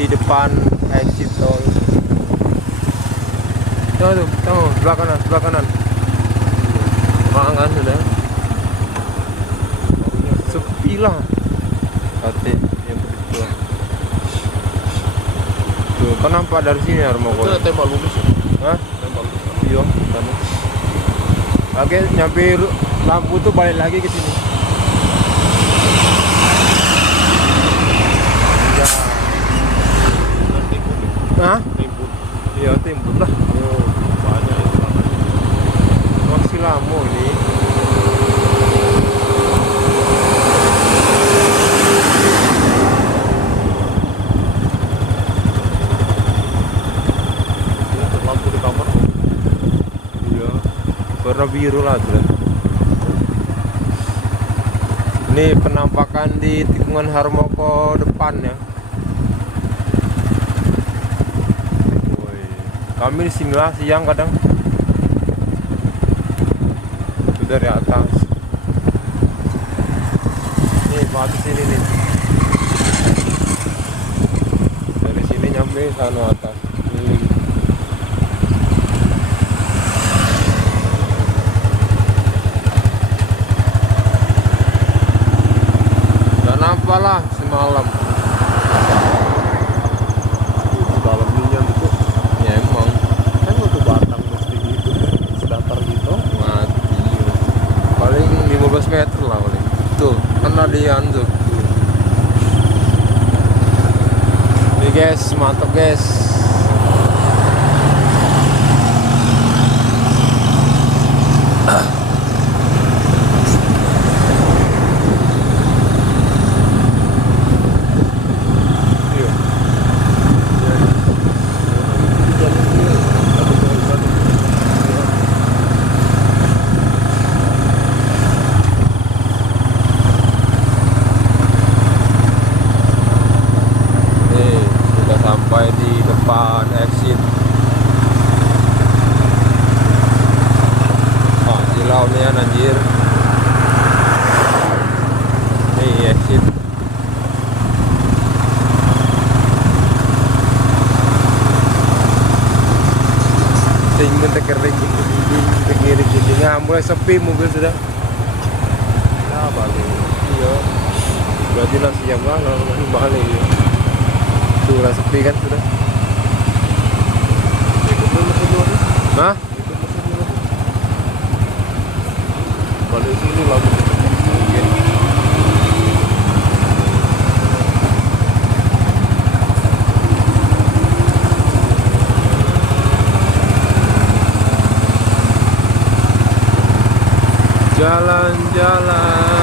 di depan exit tol. Tuh, sebelah kanan. Orang sudah sepi lah. Hati yang kedua. Tuh, kan nampak dari sini rumah gua. Itu tembak lulus ya? Hah? Tembak lulus. Iya, sana. Oke, nyampe lampu tuh balik lagi ke sini. Ya. Timbun. Hah? Timbun. Iya, timbun lah. Oh, banyak itu namanya. Masih lama ini. Lampu di kamar. Iya. Warna biru lah tuh. Ini penampakan di tikungan Harmoko depan ya. Woi, kami di sini lah siang kadang. Itu dari atas. Nih, batu sini nih. Dari sini nyampe sana atas. Ini. Nampak lah semalam. Dalam minyak itu. Ya emang Kan untuk batang mesti gitu. Sedatar gitu. mati. Paling 15 meter lah paling. Tuh, kan ada yang tuh. Ini guys, mantap guys. Sampai di depan exit. Oh, silau nih ya anjir. Nih exit. Tinggal tekering gini. Nah, mulai sepi mobil sudah. Ya balik. Iya. Berarti lah siang banget balik. Tuh lah sepi kan sudah. Ikut dulu semua nih. Hah? Ikut mesin dulu. Balik sini lampu. Mungkin. Jalan-jalan